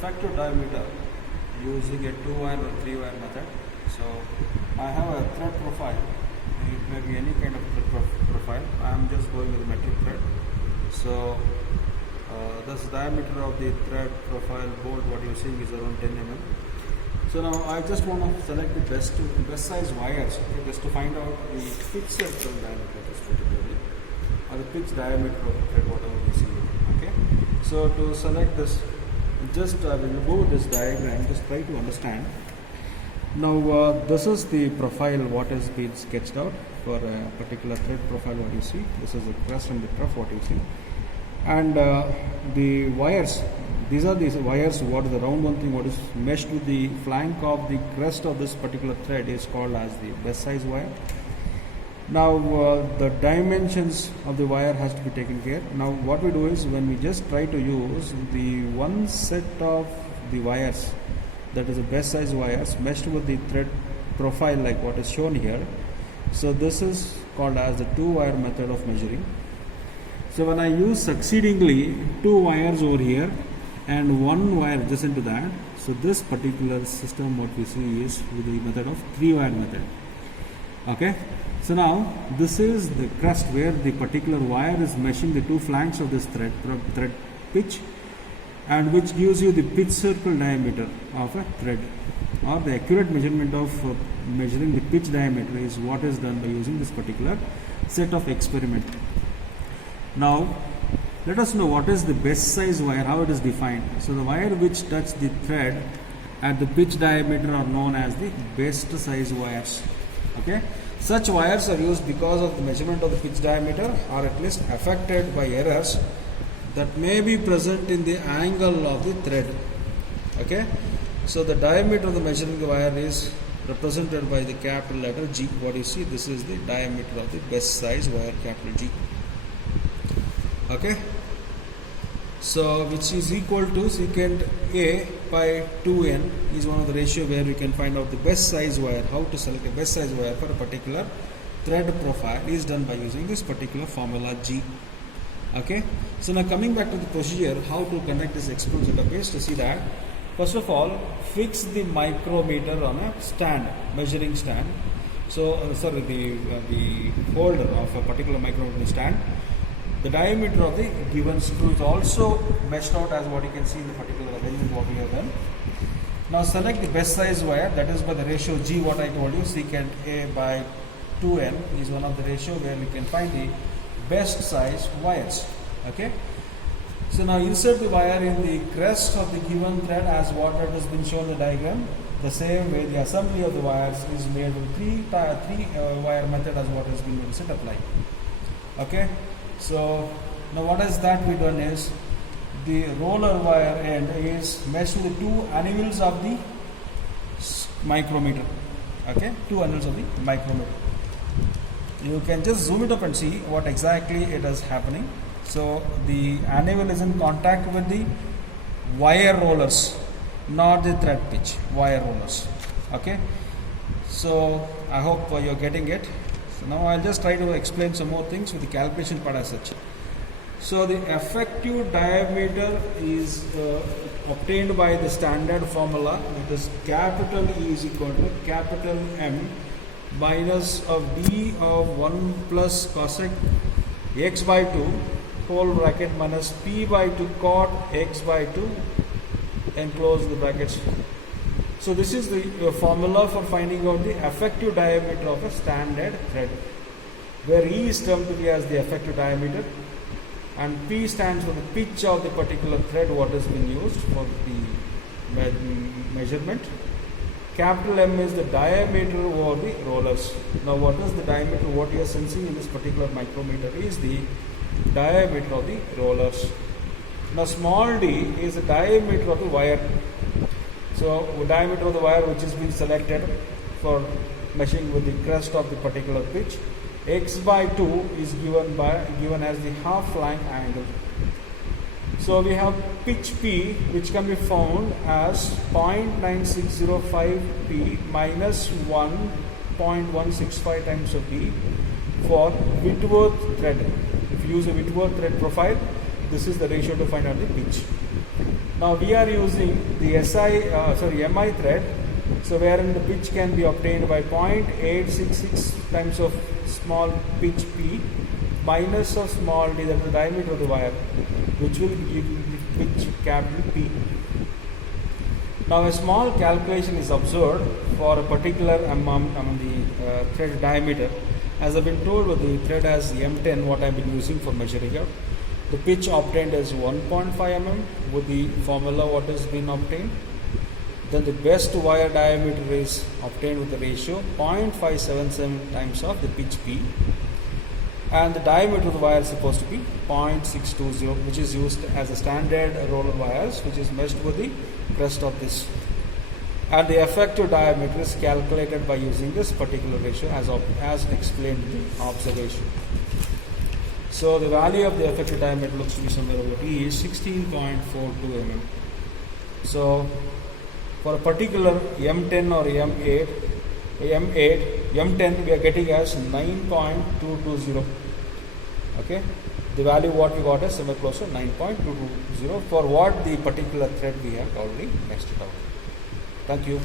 effective diameter using a 2-wire or 3-wire method. So I have a thread profile. It may be any kind of thread profile. I am just going with metric thread. So this diameter of the thread profile bolt, what you are seeing, is around 10 mm. So now I just want to select the best size wires, okay, just to find out the pitch circle diameter particularly, or the pitch diameter of the thread, whatever we see. Okay. So to select this, just we'll go with this diagram. Just try to understand. Now this is the profile what has been sketched out for a particular thread profile. What you see, this is the crest and the trough. What you see, and the wires. These are these wires. What is the round one thing? What is meshed with the flank of the crest of this particular thread is called as the best size wire. Now the dimensions of the wire has to be taken care. Now what we do is, when we just try to use the one set of the wires, that is the best size wires meshed with the thread profile like what is shown here. So this is called as the 2-wire method of measuring. So when I use succeedingly 2 wires over here and 1 wire adjacent to that, so this particular system what we see is with the method of 3-wire method. Okay. So now this is the crest where the particular wire is meshing the 2 flanks of this thread pitch, and which gives you the pitch circle diameter of a thread, or the accurate measurement of measuring the pitch diameter is what is done by using this particular set of experiment. Now let us know what is the best size wire, how it is defined. So the wire which touch the thread at the pitch diameter are known as the best size wires. Okay. Such wires are used because of the measurement of the pitch diameter are at least affected by errors that may be present in the angle of the thread. Okay. So the diameter of the measuring wire is represented by the capital letter G. What you see, this is the diameter of the best size wire, capital G. Okay. So which is equal to secant A by 2n is one of the ratio where we can find out the best size wire. How to select a best size wire for a particular thread profile is done by using this particular formula G. Okay. So now coming back to the procedure, how to conduct this experiment database. To see that, first of all, fix the micrometer on a stand, measuring stand. So the holder of a particular micrometer stand. The diameter of the given screw is also meshed out as what you can see in the particular arrangement what we have done. Now select the best size wire, that is by the ratio G what I told you, secant A by 2n is one of the ratio where we can find the best size wires. Okay. So now insert the wire in the crest of the given thread as what has been shown in the diagram. The same way the assembly of the wires is made with 3-wire method as what has been set applied. Okay. So now what is that we done is, the roller wire end is meshed with the 2 annulus of the micrometer. Okay, 2 annulus of the micrometer. You can just zoom it up and see what exactly it is happening. So the annual is in contact with the wire rollers, not the thread pitch, wire rollers. Okay. So I hope you're getting it. So now I'll just try to explain some more things with the calculation part as such. So the effective diameter is obtained by the standard formula, that is capital E is equal to capital M minus of D of 1 plus cosec x by 2 whole bracket minus P by 2 cot x by 2 and close the brackets. So this is the formula for finding out the effective diameter of a standard thread, where E is termed to be as the effective diameter and P stands for the pitch of the particular thread what has been used for the measurement. Capital M is the diameter over the rollers. Now what is the diameter? What you are sensing in this particular micrometer is the diameter of the rollers. Now small d is the diameter of the wire. So the diameter of the wire which is being selected for meshing with the crest of the particular pitch. X by 2 is given as the half flank angle. So we have pitch P, which can be found as 0.9605 P minus 1.165 times of D for Whitworth thread. If you use a Whitworth thread profile, This is the ratio to find out the pitch. Now we are using the MI thread, so wherein the pitch can be obtained by 0.866 times of small pitch P minus of small d, that is the diameter of the wire, which will give the pitch capital P. Now a small calculation is observed for a particular the thread diameter. As I've been told, the thread has M10, what I've been using for measuring out. The pitch obtained is 1.5 mm with the formula what has been obtained. Then the best wire diameter is obtained with the ratio 0.577 times of the pitch P. And the diameter of the wire is supposed to be 0.620, which is used as a standard roller wires, which is meshed with the crest of this. And the effective diameter is calculated by using this particular ratio as explained in the observation. So the value of the effective diameter looks to be somewhere over T is 16.42 mm. So for a particular M10 or M10 we are getting as 9.220. Okay, the value what we got is somewhere close to 9.220 for what the particular thread we have already meshed it out. Thank you.